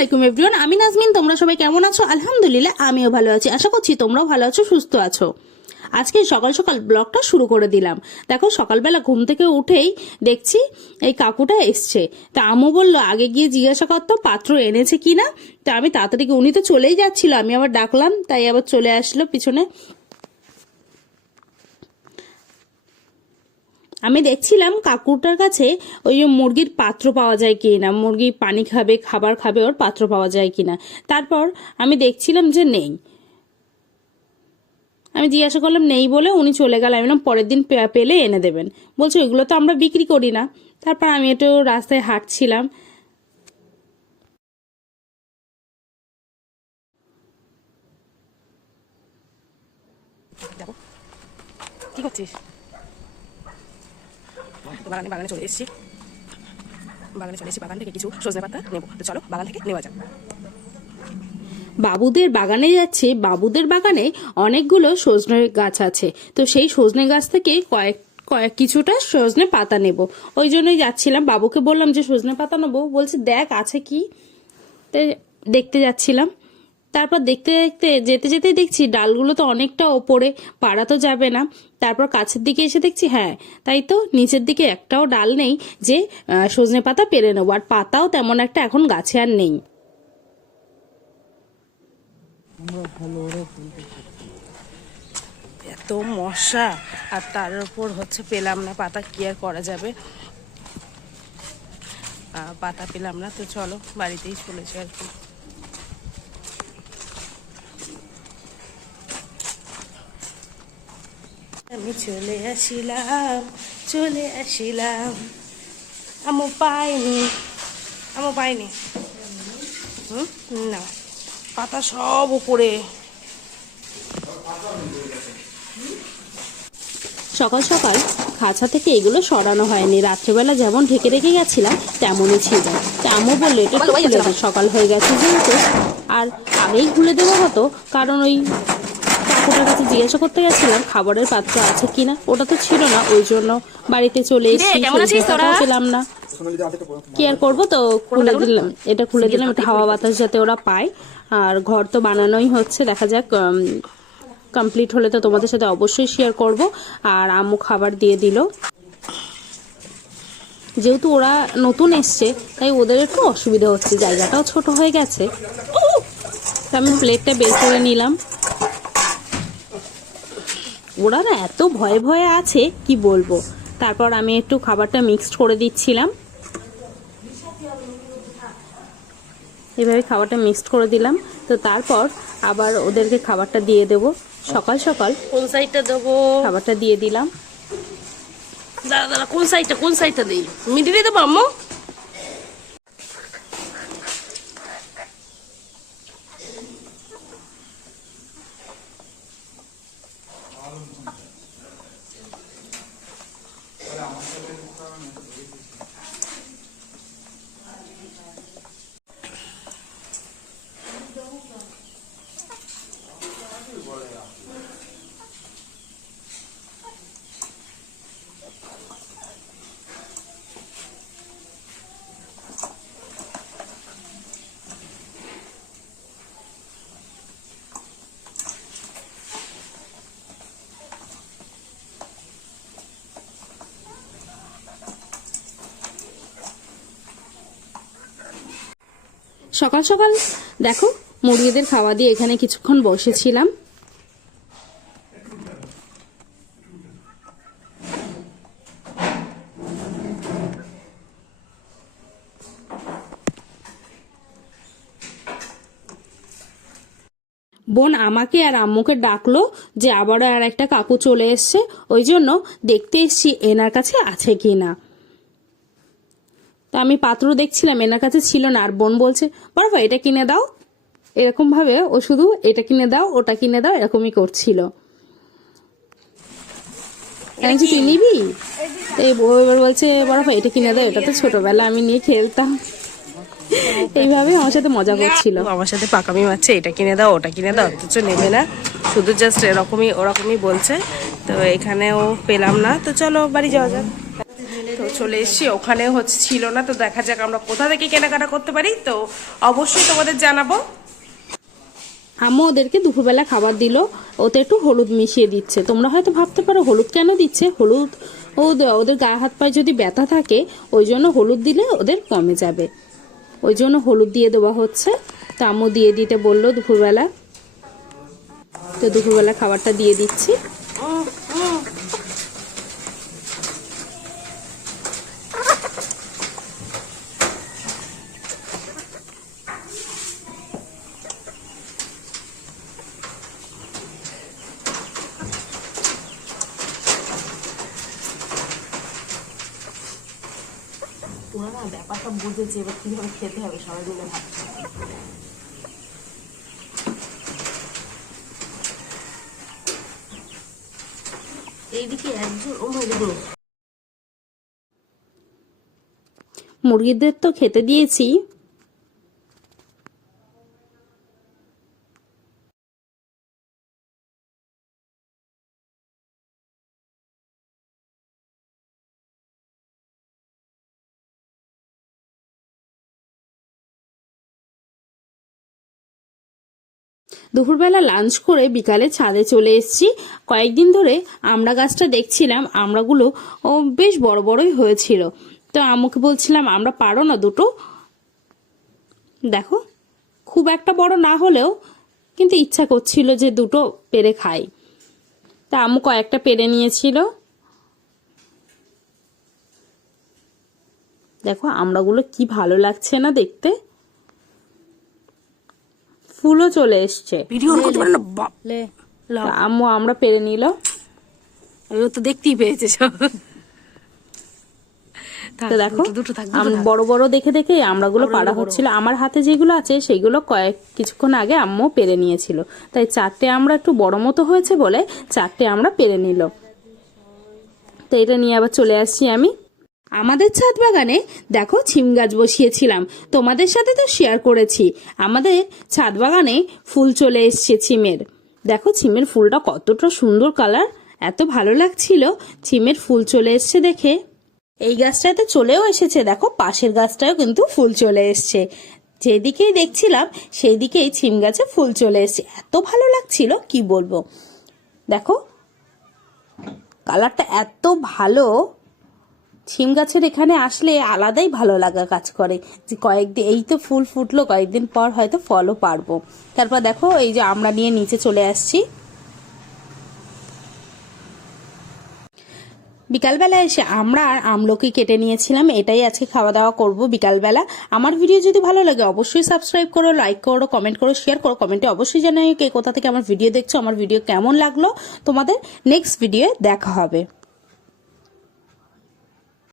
আলাইকুম এভরিওয়ান, আমি নাজমিন। তোমরা সবাই কেমন আছো? আলহামদুলিল্লাহ আমিও ভালো আছি। আশা করছি তোমরাও ভালো আছো, সুস্থ আছো। আজকে সকাল সকাল ব্লগটা শুরু করে দিলাম। দেখো, সকালবেলা ঘুম থেকে উঠেই দেখছি এই কাকুটা এসছে। তা আমু বলল আগে গিয়ে জিজ্ঞাসা করতো পাত্র এনেছে কিনা। তা আমি তাড়াতাড়ি, উনি তো চলেই যাচ্ছিল, আমি আবার ডাকলাম, তাই আবার চলে আসলো পিছনে। আমি দেখছিলাম কাকুটার কাছে ওই মুরগির পাত্র পাওয়া যায় কিনা, মুরগি পানি খাবে, খাবার খাবে, ওর পাত্র পাওয়া যায় কিনা। তারপর আমি দেখছিলাম যে নেই। আমি জিজ্ঞাসা করলাম, নেই বলে উনি চলে গেল। আমি বললাম পরের দিন পেলে এনে দেবেন। বলছে ওইগুলো তো আমরা বিক্রি করি না। তারপর আমি একটু রাস্তায় হাঁটছিলাম। কি করছিস? বাগানে চলে এসেছি। বাগান থেকে কিছু সজনে পাতা নেবো। তো চলো বাগান থেকে নেওয়া যাক। বাবুদের বাগানে যাচ্ছে। বাবুদের বাগানে অনেকগুলো সজনে গাছ আছে। তো সেই সজনে গাছ থেকে কয়েক কিছুটা সজনে পাতা নেব। ওই জন্যই যাচ্ছিলাম। বাবুকে বললাম যে সজনে পাতা নেবো। বলছে দেখ আছে কি। তাই দেখতে যাচ্ছিলাম। তারপর দেখতে দেখতে যেতে দেখছি ডালগুলো তো অনেকটা ওপরে, পাড়া তো যাবে না। তারপর কাছের দিকে এসে দেখছি হ্যাঁ, তাই তো নিচের দিকে একটাও ডাল নেই যে সজনে পাতা পেরে নেবো। আর পাতাও তেমন একটা এখন গাছে আর নেই। এত মশা, আর তার উপর হচ্ছে পেলাম না পাতা, কি আর করা যাবে। পাতা পেলাম না, তো চলো বাড়িতেই চলেছে আর কি। আমি চলে আসিলাম। আমু পাইনি। না, পাতা সব উপরে। সকাল সকাল খাঁচা থেকে এগুলো সরানো হয়নি। রাত্রেবেলা যেমন ঢেকে রেখে গেছিলাম তেমনই ছিল। তেমন বললো এটা খুলে দে, সকাল হয়ে গেছে যেহেতু। আর আগেই খুলে দেওয়া হতো, কারণ ওই কাকুটার কাছে জিজ্ঞাসা করতে গেছিলাম খাবারের পাত্র আছে কিনা, ওটা তো ছিল না। ওই জন্য বাড়িতে চলে এসেছি, পেলাম না। কি আর করবো, তো খুলে দিলাম। এটা খুলে দিলাম, এটা হাওয়া বাতাস যাতে ওরা পায়। আর ঘর তো বানানোই হচ্ছে, দেখা যাক কমপ্লিট হলে তো তোমাদের সাথে অবশ্যই শেয়ার করব। আর আম্মু খাবার দিয়ে দিল। যেহেতু ওরা নতুন এসছে তাই ওদের একটু অসুবিধা হচ্ছে, জায়গাটাও ছোট হয়ে গেছে। আমি প্লেটটা বের করে নিলাম। ওরা না এত ভয়ে ভয়ে আছে কি বলবো। তারপর আমি একটু খাবারটা মিক্সড করে দিচ্ছিলাম। এভাবে খাবারটা মিক্সড করে দিলাম। তো তারপর আবার ওদেরকে খাবারটা দিয়ে দেব। সকাল সকাল কোন সাইডটা দেবো? খাবারটা দিয়ে দিলাম। দাঁড়া, কোন সাইডটা দিই? মিডিলে দেবো আম্মু? সকাল সকাল দেখো মুরগিদের খাওয়া দিয়ে এখানে কিছুক্ষণ বসেছিলাম। বোন আমাকে আর আম্মুকে ডাকলো যে আবারও আর একটা কাকু চলে এসছে, ওই জন্য দেখতে এসছি এনার কাছে আছে কিনা। তো আমি পাত্র দেখছিলাম, এনার কাছে ছিল না। আর বোন বলছে বরফা এটা কিনে দাও, এরকম ভাবে ও শুধু এটা কিনে দাও ওটা কিনে দাও এরকমই করছিল। তুই নিবি? এবার বলছে বরফা এটা কিনে দাও, এটা তো ছোটবেলা আমি নিয়ে খেলতাম। এইভাবে আমার সাথে মজা করছিল, আমার সাথে পাকামি মারছে, এটা কিনে দাও ওটা কিনে দাও, অথচ নেবে না, শুধু জাস্ট ওরকমই বলছে। তো এখানেও পেলাম না, তো চলো বাড়ি যাওয়া যাক। তো তো চলে এসেছি, ওখানে হচ্ছে ছিল না, তো দেখা যাক আমরা কোথা থেকে কেনাকাটা করতে পারি, তো অবশ্যই তোমাদের জানাবো। আম্মু ওদেরকে দুপুরবেলা খাবার দিল, ওতে একটু হলুদ মিশিয়ে দিচ্ছে। তোমরা হয়তো ভাবতে পারো হলুদ কেন দিচ্ছে, হলুদ ওদের গায়ে হাত পায়ে যদি ব্যথা থাকে ওই জন্য হলুদ দিলে ওদের কমে যাবে, ওই জন্য হলুদ দিয়ে দেওয়া হচ্ছে। তো আম্মু দিয়ে দিতে বললো দুপুরবেলা, তো দুপুরবেলা খাবারটা দিয়ে দিচ্ছি। ওরা না ব্যাপারটা বুঝেছে, এবার কিভাবে খেতে হবে সবাই মিলে ভাবছে। এইদিকে একজন, ও মাই গড, মুরগিদের তো খেতে দিয়েছি। দুপুরবেলা লাঞ্চ করে বিকালে ছাদে চলে এসেছি। কয়েকদিন ধরে আমড়া গাছটা দেখছিলাম, আমড়াগুলো বেশ বড় বড়ই হয়েছিল। তো আম্মুকে বলছিলাম আমরা পারো না দুটো, দেখো খুব একটা বড় না হলেও কিন্তু ইচ্ছা করছিল যে দুটো পেরে খাই। তা আম্মু কয়েকটা পেরে নিয়েছিল। দেখো আমড়াগুলো কি ভালো লাগছে না দেখতে, ফুলও চলে এসছে। ভিডিও করতে পারে না বাপ। তা আম্মু আমরা পেরে নিল, ও তো দেখতেই পেয়েছে সব। তো দেখো বড় বড় দেখে দেখে আমড়াগুলো পাড়া হচ্ছিল। আমার হাতে যেগুলো আছে সেইগুলো কিছুক্ষণ আগে আম্মু পেরে নিয়েছিল, তাই 4টে আমরা একটু বড় মতো হয়েছে বলে 4টে আমরা পেরে নিল। তো এটা নিয়ে আবার চলে আসছি আমি। আমাদের ছাদ বাগানে দেখো ছিম গাছ বসিয়েছিলাম, তোমাদের সাথে তো শেয়ার করেছি। আমাদের ছাদ বাগানে ফুল চলে এসছে ছিমের। দেখো ছিমের ফুলটা কতটা সুন্দর কালার, এত ভালো লাগছিল ছিমের ফুল চলে এসছে দেখে। এই গাছটাতে চলেও এসেছে, দেখো পাশের গাছটাও কিন্তু ফুল চলে এসছে। যেদিকেই দেখছিলাম সেই দিকেই ছিম গাছে ফুল চলে এসছে, এত ভালো লাগছিল কি বলবো। দেখো কালারটা এত ভালো, ছিম গাছের এখানে আসলে আলাদাই ভালো লাগা কাজ করে যে কয়েকদিন এই তো ফুল ফুটলো, কয়েকদিন পর হয়তো ফলও পারবো। তারপর দেখো এই যে আমরা নিয়ে নিচে চলে আসছি। বিকালবেলা এসে আমরা আর আমলকি কেটে নিয়েছিলাম, এটাই আজকে খাওয়া দাওয়া করবো বিকালবেলা। আমার ভিডিও যদি ভালো লাগে অবশ্যই সাবস্ক্রাইব করো, লাইক করো, কমেন্ট করো, শেয়ার করো। কমেন্টে অবশ্যই জানাই কে কোথা থেকে আমার ভিডিও দেখছো, আমার ভিডিও কেমন লাগলো তোমাদের। নেক্সট ভিডিও দেখা হবে।